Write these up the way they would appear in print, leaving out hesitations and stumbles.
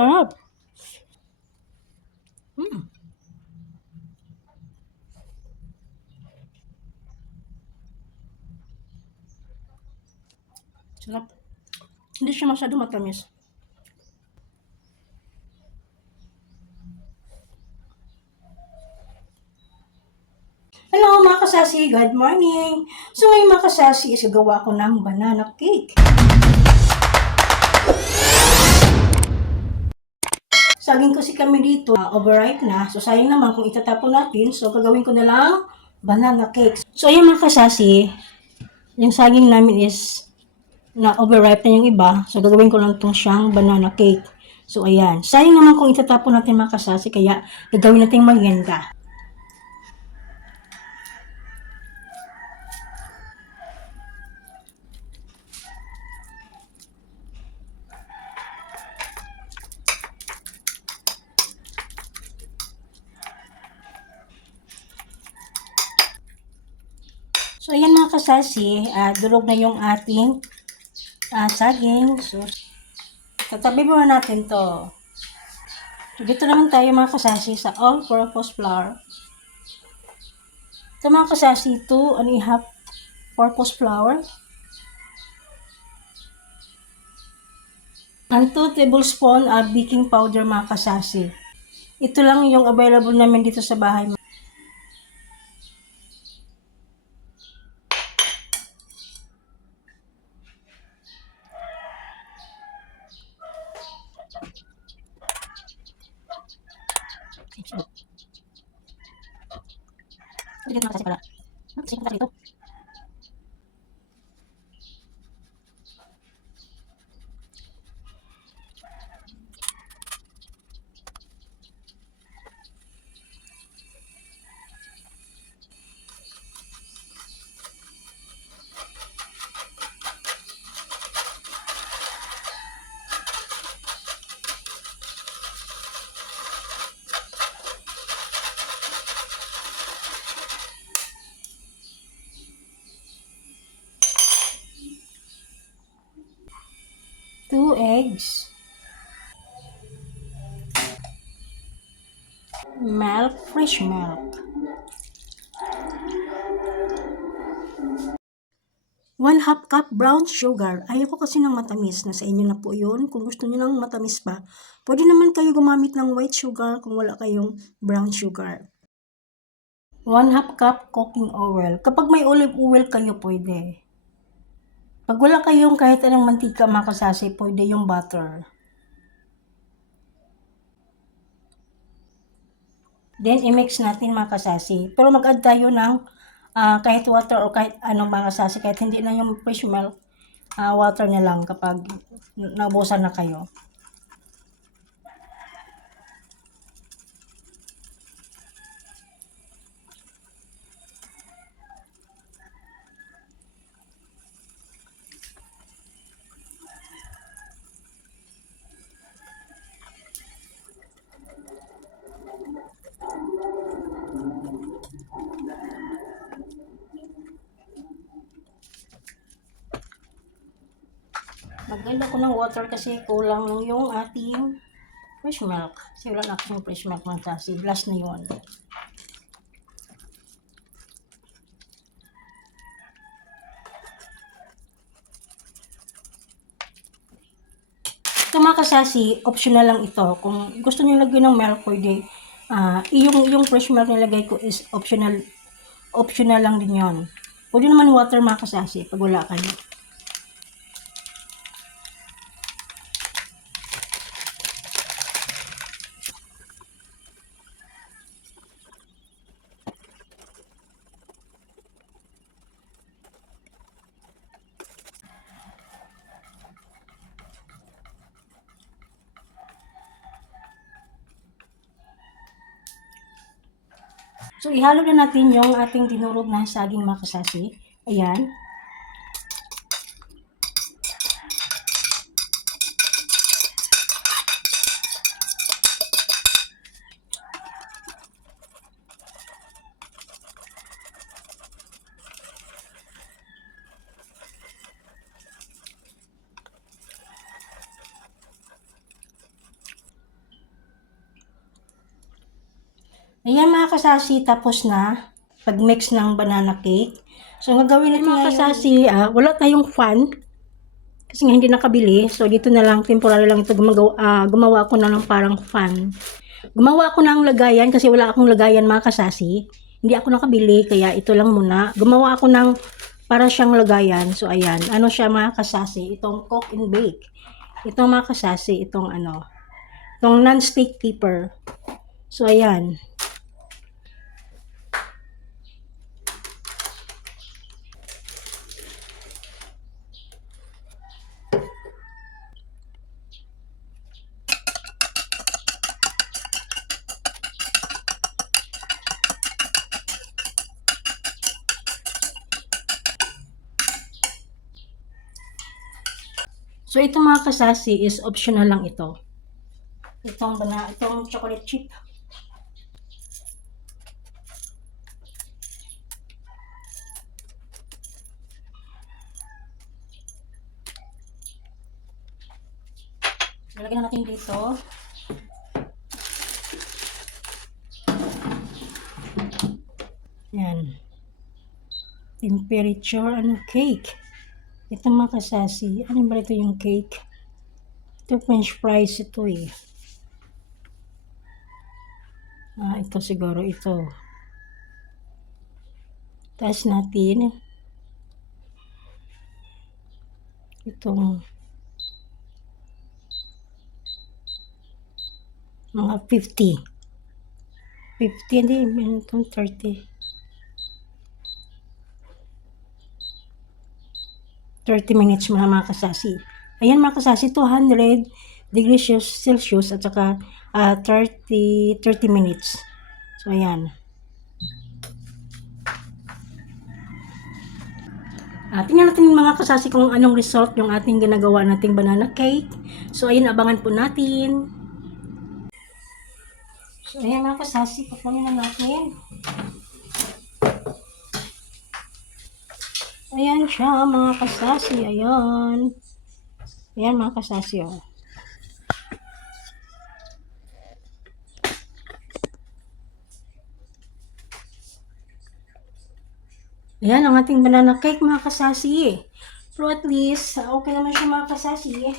Sarap. Mm. Sarap. Hindi siya masyado matamis. Hello mga kasasi, good morning! So ngayon mga kasasi is gagawa ko ng banana cake. Saging kasi kami dito, overripe na. So sayang naman kung itatapon natin. So gagawin ko na lang banana cake. So ayun mga kasasi, yung saging namin is na overripe na yung iba. So gagawin ko lang itong siyang banana cake. So ayan, sayang naman kung itatapon natin mga kasasi, kaya gagawin natin merienda. So ayan mga kasasi, durog na yung ating saging. So tatabi muna natin to. So, dito naman tayo mga kasasi sa all-purpose flour. Ito mga kasasi, 2½ purpose flour. And 2 tablespoon baking powder mga kasasi. Ito lang yung available namin dito sa bahay. Ito mga kasasi pala. Sige pa dito. Two eggs. Milk, fresh milk. 1/2 cup brown sugar. Ayoko kasi ng matamis. Nasa inyo na po yun. Kung gusto niyo ng matamis pa, pwede naman kayo gumamit ng white sugar kung wala kayong brown sugar. 1/2 cup cooking oil. Kapag may olive oil kayo, pwede. Pag wala kayong kahit anong mantika mga kasasi, pwede yung butter. Then, i-mix natin mga kasasi. Pero mag-add tayo ng kahit water o kahit anong mga kasasi, kahit hindi na yung fresh milk, water na lang kapag naubusan na kayo. Mag-add ako ng water kasi kulang lang yung ating fresh milk. Kasi wala na akong fresh milk mga kasasi. Last na yun. Ito mga kasasi, optional lang ito. Kung gusto niyo lagyan ng milk, pwede. Yung fresh milk nilagay ko is optional. Optional lang din yon. Pwede naman water mga kasasi pag wala kayo. So, ihalo na natin yung ating dinurog na saging mga kasasi. Ayan. Ayan mga kasasi, tapos na pag-mix ng banana cake. So, ang gagawin natin mga kasasi, wala tayong fan. Kasi nga hindi nakabili. So, dito na lang, temporary lang ito. Gumawa ko na ng parang fan. Gumawa ko ng lagayan kasi wala akong lagayan mga kasasi. Hindi ako nakabili, kaya ito lang muna. Gumawa ako ng para siyang lagayan. So, ayan. Ano siya mga kasasi? Itong cook and bake. Itong mga kasasi, itong non-stick paper. So, ayan. So, ito mga kasasi is optional lang ito. Itong chocolate chip. Lalagyan na natin dito. Yan. Temperature cake. Ito mga kasasi. Ano ba ito yung cake? Ito french fries ito eh. Ito siguro ito. Taas natin. Itong mga 50. 50 hindi. Meron itong 30. 30 minutes mga kasasi. Ayan mga kasasi, 200 degrees Celsius at saka 30 minutes. So ayan. Tingnan natin mga kasasi kung anong result yung ating ginagawa nating banana cake. So ayan, abangan po natin. So ayan mga kasasi, kukunin na natin. Ayan siya mga kasasi, ayan. Ayan mga kasasi, oh. Ayan ang ating banana cake mga kasasi. Pero at least, okay naman siya mga kasasi.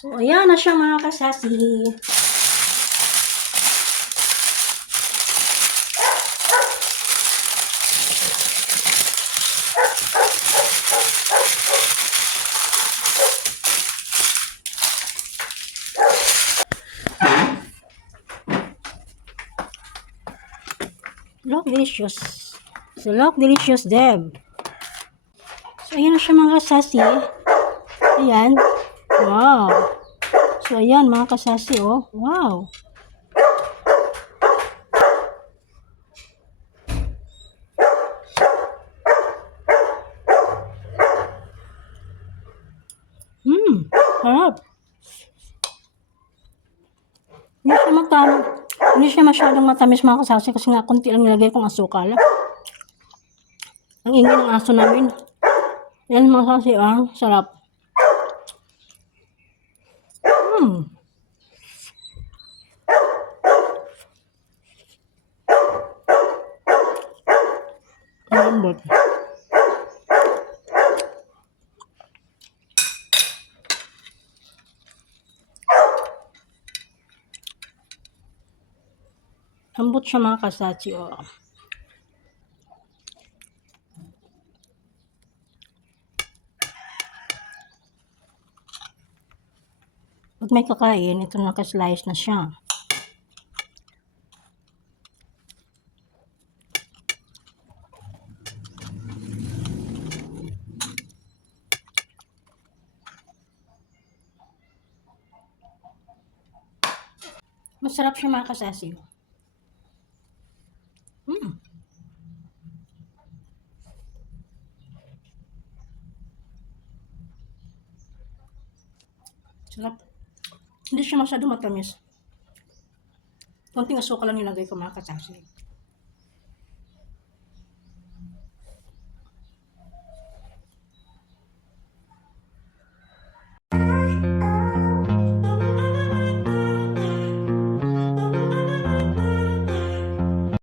So ayan na siya mga kasasi. Look delicious. So look delicious, Deb. So ayan na siya mga kasasi. Ayan. Wow. So ayan mga kasasi, oh. Wow. Sarap. Hindi siya masyadong matamis mga kasasi kasi nga konti lang nilagay kong asukal. Ang ingay ng aso namin. Yan mga kasasi, sarap. Lambot. Lambot siya mga kasasi, oh. Pag may kakain, ito naka-slice na siya. Masarap siya mga kasasi. Sarap. Hindi siya masyado matamis. Konting asukal lang nilagay ko mga kasasi.